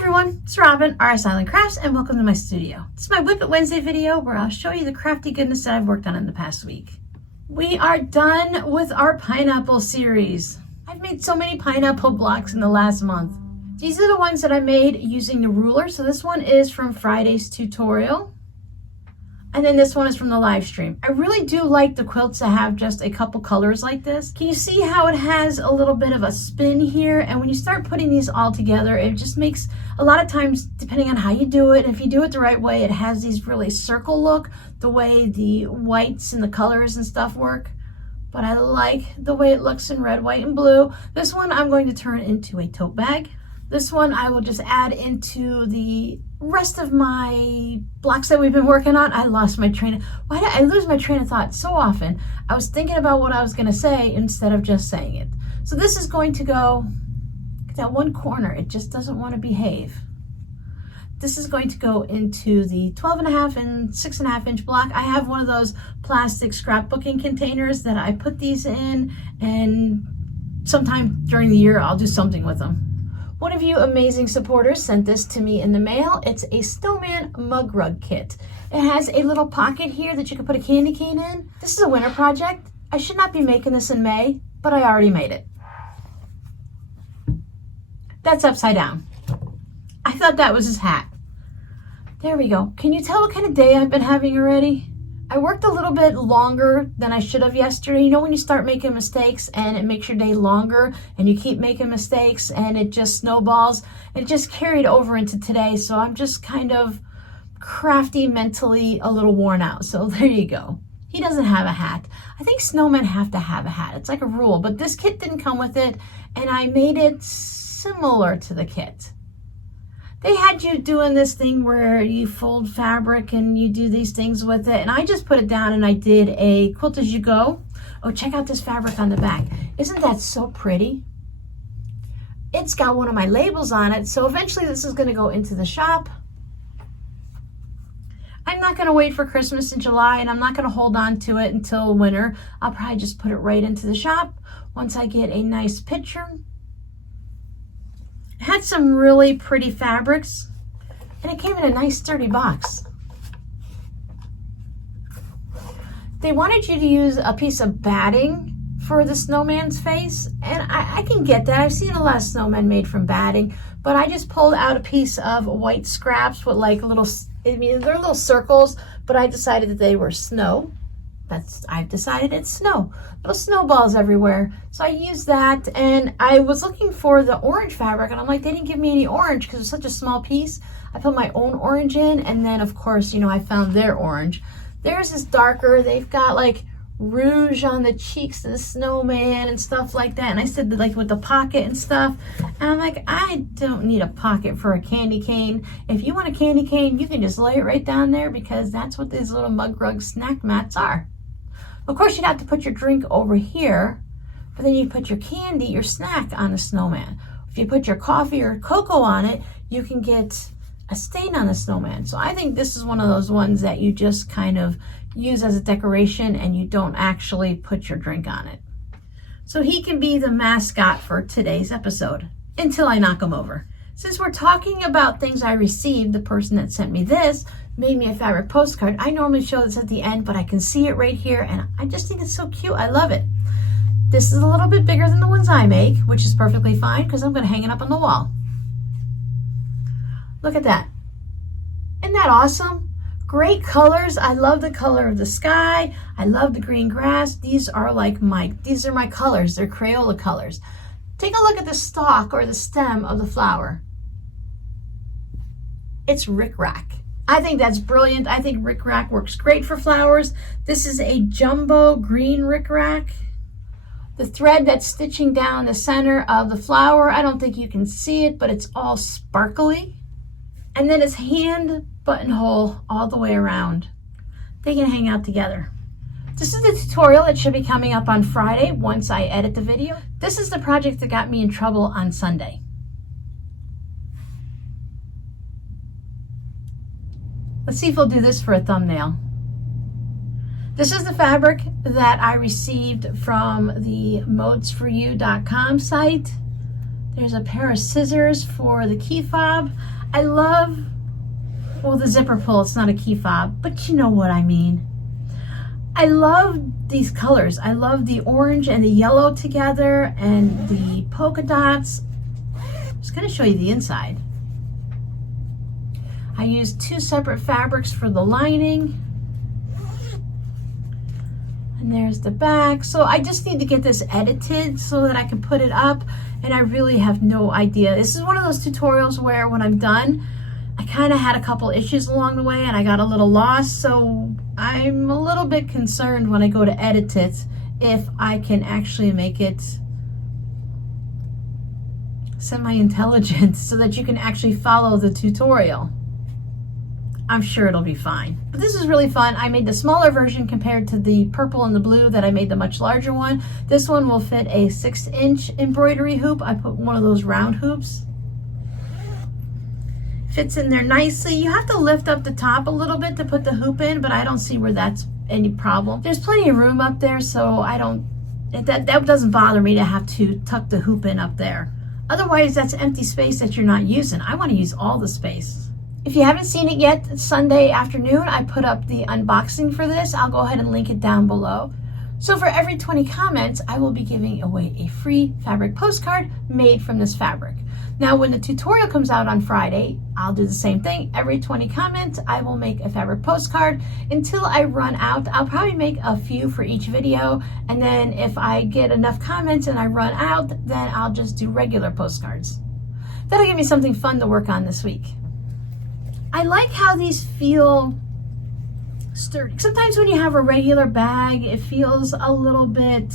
Everyone, it's Robin, RS Island Crafts, and welcome to my studio. This is my Whip It Wednesday video where I'll show you the crafty goodness that I've worked on in the past week. We are done with our pineapple series. I've made so many pineapple blocks in the last month. These are the ones that I made using the ruler. So this one is from Friday's tutorial. And then this one is from the live stream. I really do like the quilts that have just a couple colors like this. Can you see how it has a little bit of a spin here? And when you start putting these all together, it just makes, a lot of times, depending on how you do it, if you do it the right way, it has these really circle look, the way the whites and the colors and stuff work. But I like the way it looks in red, white, and blue. This one I'm going to turn into a tote bag. This one I will just add into the rest of my blocks that we've been working on. I lost my train of, why did I lose my train of thought so often? I was thinking about what I was gonna say instead of just saying it. So this is going to go, that one corner, it just doesn't wanna behave. This is going to go into the 12.5 and 6.5 inch block. I have one of those plastic scrapbooking containers that I put these in, and sometime during the year, I'll do something with them. One of you amazing supporters sent this to me in the mail. It's a snowman mug rug kit. It has a little pocket here that you can put a candy cane in. This is a winter project. I should not be making this in May, but I already made it. That's upside down. I thought that was his hat. There we go. Can you tell what kind of day I've been having already? I worked a little bit longer than I should have yesterday. You know when you start making mistakes and it makes your day longer and you keep making mistakes and it just snowballs? It just carried over into today, so I'm just kind of crafty, mentally a little worn out. So there you go. He doesn't have a hat. I think snowmen have to have a hat. It's like a rule, but this kit didn't come with it, and I made it similar to the kit. They had you doing this thing where you fold fabric and you do these things with it. And I just put it down and I did a quilt as you go. Oh, check out this fabric on the back. Isn't that so pretty? It's got one of my labels on it. So eventually this is gonna go into the shop. I'm not gonna wait for Christmas in July, and I'm not gonna hold on to it until winter. I'll probably just put it right into the shop once I get a nice picture. It had some really pretty fabrics, and it came in a nice sturdy box. They wanted you to use a piece of batting for the snowman's face, and I can get that. I've seen a lot of snowmen made from batting, but I just pulled out a piece of white scraps with like little, I mean, they're little circles, but I decided that they were snow. I've decided it's snow. Little snowballs everywhere. So I used that, and I was looking for the orange fabric, and I'm like, they didn't give me any orange because it's such a small piece. I put my own orange in, and then of course, you know, I found their orange. Theirs is darker. They've got like rouge on the cheeks of the snowman and stuff like that. And I said like with the pocket and stuff. And I'm like, I don't need a pocket for a candy cane. If you want a candy cane, you can just lay it right down there, because that's what these little mug rug snack mats are. Of course, you'd have to put your drink over here, but then you put your candy, your snack on the snowman. If you put your coffee or cocoa on it, you can get a stain on the snowman. So I think this is one of those ones that you just kind of use as a decoration and you don't actually put your drink on it. So he can be the mascot for today's episode until I knock him over. Since we're talking about things I received, the person that sent me this made me a fabric postcard. I normally show this at the end, but I can see it right here, and I just think it's so cute. I love it. This is a little bit bigger than the ones I make, which is perfectly fine because I'm going to hang it up on the wall. Look at that. Isn't that awesome? Great colors. I love the color of the sky. I love the green grass. These are my colors. They're Crayola colors. Take a look at the stalk or the stem of the flower. It's rickrack. I think that's brilliant. I think rickrack works great for flowers. This is a jumbo green rickrack. The thread that's stitching down the center of the flower, I don't think you can see it, but it's all sparkly. And then his hand buttonhole all the way around. They can hang out together. This is the tutorial that should be coming up on Friday once I edit the video. This is the project that got me in trouble on Sunday. Let's see if we'll do this for a thumbnail. This is the fabric that I received from the modesforyou.com site. There's a pair of scissors for the key fob. I love, well, the zipper pull, it's not a key fob, but you know what I mean. I love these colors. I love the orange and the yellow together and the polka dots. I'm just gonna show you the inside. I used 2 separate fabrics for the lining. And there's the back. So I just need to get this edited so that I can put it up, and I really have no idea. This is one of those tutorials where when I'm done, I kind of had a couple issues along the way and I got a little lost, so I'm a little bit concerned when I go to edit it if I can actually make it semi-intelligent so that you can actually follow the tutorial. I'm sure it'll be fine. But this is really fun. I made the smaller version compared to the purple and the blue that I made the much larger one. This one will fit a 6-inch embroidery hoop. I put one of those round hoops. Fits in there nicely. You have to lift up the top a little bit to put the hoop in, but I don't see where that's any problem. There's plenty of room up there, so that doesn't bother me to have to tuck the hoop in up there. Otherwise, that's empty space that you're not using. I want to use all the space. If you haven't seen it yet, Sunday afternoon, I put up the unboxing for this. I'll go ahead and link it down below. So for every 20 comments, I will be giving away a free fabric postcard made from this fabric. Now, when the tutorial comes out on Friday, I'll do the same thing. Every 20 comments, I will make a fabric postcard until I run out. I'll probably make a few for each video. And then if I get enough comments and I run out, then I'll just do regular postcards. That'll give me something fun to work on this week. I like how these feel sturdy. Sometimes when you have a regular bag, it feels a little bit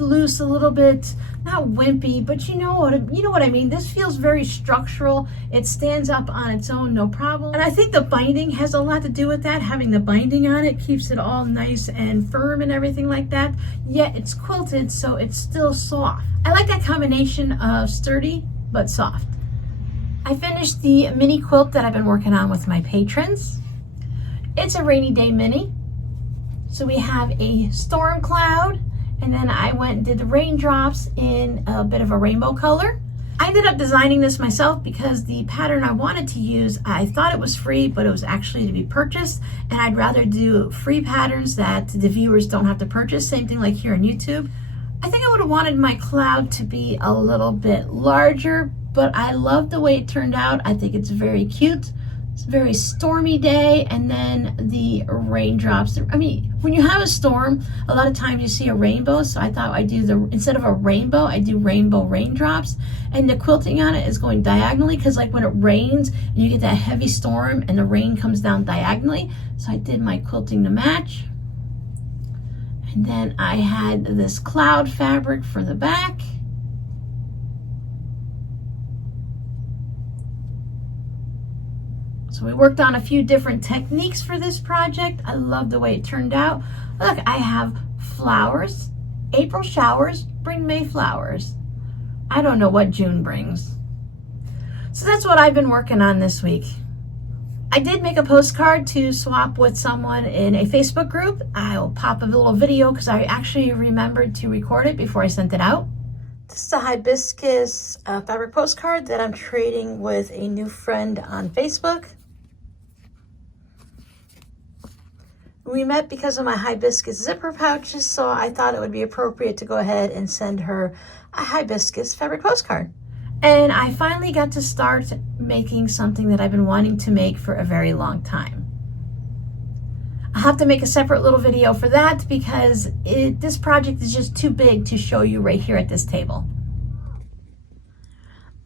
loose, a little bit not wimpy, but you know what I mean. This feels very structural. It stands up on its own, no problem. And I think the binding has a lot to do with that. Having the binding on it keeps it all nice and firm and everything like that. Yet it's quilted, so it's still soft. I like that combination of sturdy but soft. I finished the mini quilt that I've been working on with my patrons. It's a rainy day mini. So we have a storm cloud, and then I went and did the raindrops in a bit of a rainbow color. I ended up designing this myself because the pattern I wanted to use, I thought it was free, but it was actually to be purchased, and I'd rather do free patterns that the viewers don't have to purchase, same thing like here on YouTube. I think I would have wanted my cloud to be a little bit larger, but I love the way it turned out. I think it's very cute. It's a very stormy day, and then the raindrops. I mean, when you have a storm, a lot of times you see a rainbow, so I thought I'd do instead of a rainbow, I do rainbow raindrops, and the quilting on it is going diagonally, because like when it rains, you get that heavy storm and the rain comes down diagonally, so I did my quilting to match. And then I had this cloud fabric for the back. So we worked on a few different techniques for this project. I love the way it turned out. Look, I have flowers. April showers bring May flowers. I don't know what June brings. So that's what I've been working on this week. I did make a postcard to swap with someone in a Facebook group. I'll pop a little video because I actually remembered to record it before I sent it out. This is a hibiscus fabric postcard that I'm trading with a new friend on Facebook. We met because of my hibiscus zipper pouches, so I thought it would be appropriate to go ahead and send her a hibiscus fabric postcard. And I finally got to start making something that I've been wanting to make for a very long time. I'll have to make a separate little video for that because this project is just too big to show you right here at this table.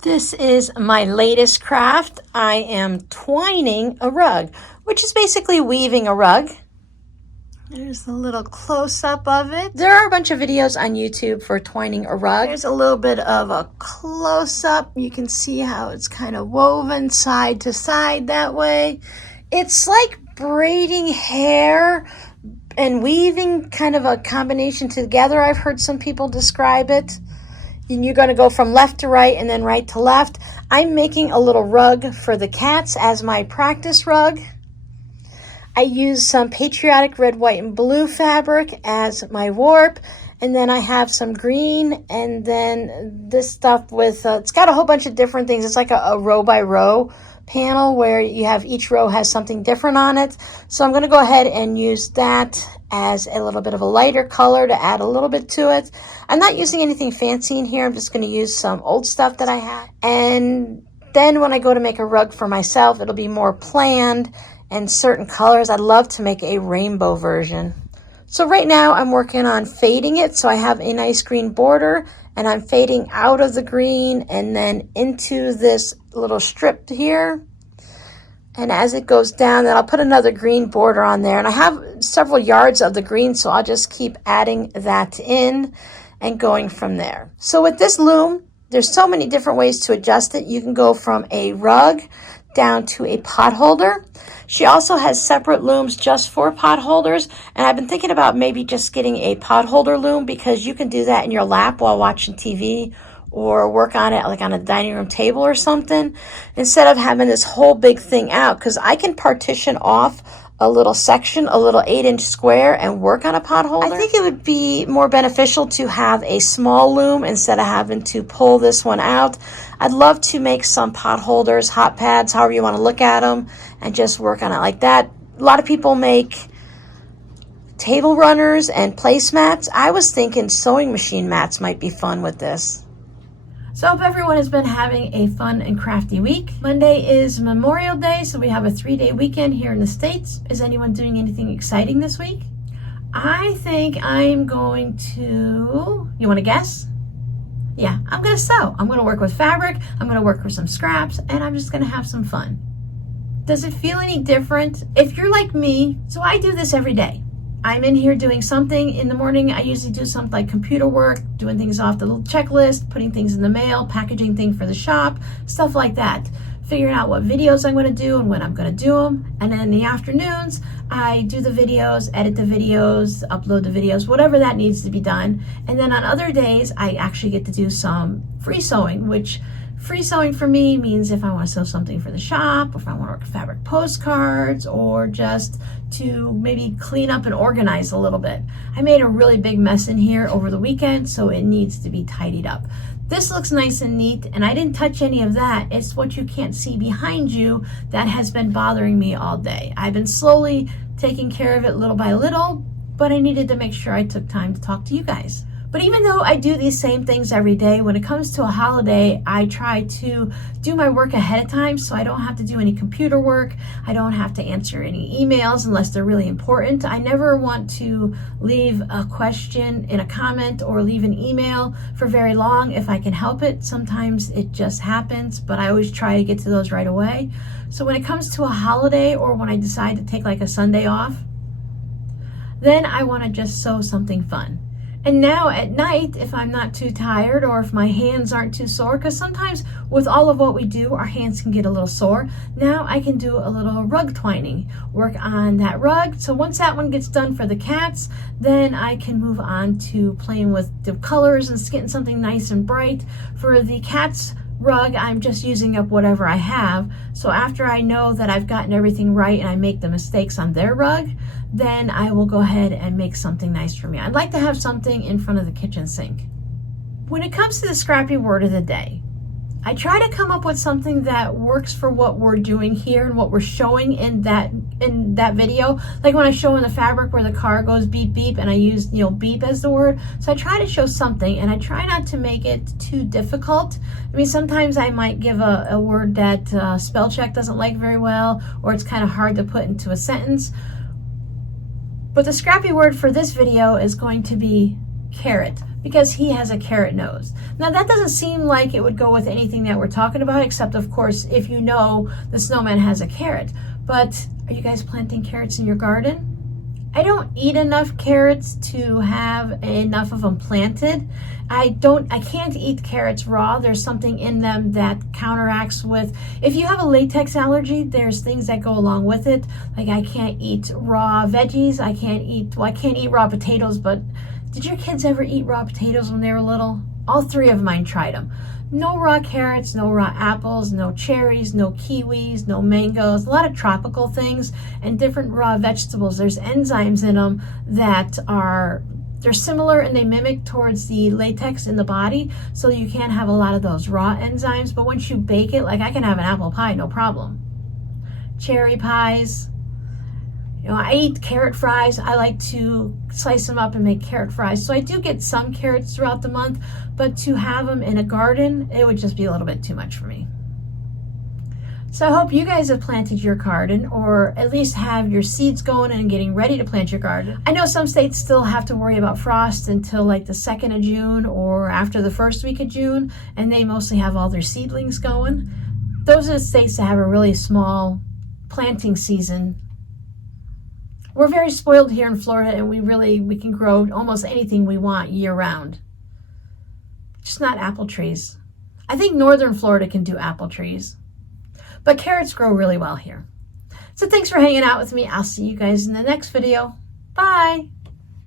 This is my latest craft. I am twining a rug, which is basically weaving a rug. There's a little close-up of it. There are a bunch of videos on YouTube for twining a rug. There's a little bit of a close-up. You can see how it's kind of woven side to side that way. It's like braiding hair and weaving, kind of a combination together. I've heard some people describe it. And you're going to go from left to right and then right to left. I'm making a little rug for the cats as my practice rug. I used some patriotic red, white, and blue fabric as my warp, And then I have some green, and then this stuff with, it's got a whole bunch of different things. It's like a row by row panel where you have each row has something different on it. So I'm going to go ahead and use that as a little bit of a lighter color to add a little bit to it. I'm not using anything fancy in here. I'm just going to use some old stuff that I have. And then when I go to make a rug for myself, it'll be more planned and certain colors. I'd love to make a rainbow version. So right now I'm working on fading it. So I have a nice green border and I'm fading out of the green and then into this little strip here. And as it goes down, then I'll put another green border on there. And I have several yards of the green, so I'll just keep adding that in and going from there. So with this loom, there's so many different ways to adjust it. You can go from a rug down to a pot holder. She also has separate looms just for pot holders, and I've been thinking about maybe just getting a pot holder loom because you can do that in your lap while watching TV or work on it like on a dining room table or something instead of having this whole big thing out, because I can partition off a little section, a little 8-inch square, and work on a pot holder. I think it would be more beneficial to have a small loom instead of having to pull this one out. I'd love to make some pot holders, hot pads, however you want to look at them, and just work on it like that. A lot of people make table runners and placemats. I was thinking sewing machine mats might be fun with this. So I hope everyone has been having a fun and crafty week. Monday is Memorial Day, so we have a 3-day weekend here in the States. Is anyone doing anything exciting this week? I think I'm going to, you want to guess? Yeah, I'm going to sew. I'm going to work with fabric, I'm going to work with some scraps, and I'm just going to have some fun. Does it feel any different? If you're like me, so I do this every day. I'm in here doing something. In the morning, I usually do something like computer work, doing things off the little checklist, putting things in the mail, packaging things for the shop, stuff like that. Figuring out what videos I'm going to do and when I'm going to do them. And then in the afternoons, I do the videos, edit the videos, upload the videos, whatever that needs to be done. And then on other days, I actually get to do some free sewing, which free sewing for me means if I want to sew something for the shop, or if I want to work fabric postcards, or just to maybe clean up and organize a little bit. I made a really big mess in here over the weekend, so it needs to be tidied up. This looks nice and neat, and I didn't touch any of that. It's what you can't see behind you that has been bothering me all day. I've been slowly taking care of it little by little, but I needed to make sure I took time to talk to you guys. But even though I do these same things every day, when it comes to a holiday, I try to do my work ahead of time so I don't have to do any computer work. I don't have to answer any emails unless they're really important. I never want to leave a question in a comment or leave an email for very long if I can help it. Sometimes it just happens, but I always try to get to those right away. So when it comes to a holiday or when I decide to take like a Sunday off, then I want to just sew something fun. And now at night, if I'm not too tired or if my hands aren't too sore, because sometimes with all of what we do, our hands can get a little sore. Now I can do a little rug twining, work on that rug. So once that one gets done for the cats, then I can move on to playing with the colors and getting something nice and bright. For the cats' rug, I'm just using up whatever I have. So after I know that I've gotten everything right and I make the mistakes on their rug, then I will go ahead and make something nice for me. I'd like to have something in front of the kitchen sink. When it comes to the scrappy word of the day, I try to come up with something that works for what we're doing here and what we're showing in that video. Like when I show in the fabric where the car goes beep beep and I use beep as the word. So I try to show something and I try not to make it too difficult. I mean, sometimes I might give a word that spell check doesn't like very well, or it's kind of hard to put into a sentence. But the scrappy word for this video is going to be carrot, because he has a carrot nose. Now that doesn't seem like it would go with anything that we're talking about, except of course if you know the snowman has a carrot. But are you guys planting carrots in your garden? I don't eat enough carrots to have enough of them planted. I can't eat carrots raw. There's something in them that counteracts with, if you have a latex allergy, there's things that go along with it. Like I can't eat raw veggies. I can't eat raw potatoes, but did your kids ever eat raw potatoes when they were little? All three of mine tried them. No raw carrots, no raw apples, no cherries, no kiwis, no mangoes, a lot of tropical things and different raw vegetables. There's enzymes in them that are They're similar and they mimic towards the latex in the body, so you can't have a lot of those raw enzymes, but once you bake it, like I can have an apple pie, no problem. Cherry pies. You know, I eat carrot fries. I like to slice them up and make carrot fries. So I do get some carrots throughout the month, but to have them in a garden, it would just be a little bit too much for me. So I hope you guys have planted your garden, or at least have your seeds going and getting ready to plant your garden. I know some states still have to worry about frost until like the 2nd of June or after the 1st week of June, and they mostly have all their seedlings going. Those are the states that have a really small planting season. We're very spoiled here in Florida, and we can grow almost anything we want year round. Just not apple trees. I think northern Florida can do apple trees. But carrots grow really well here. So thanks for hanging out with me. I'll see you guys in the next video. Bye.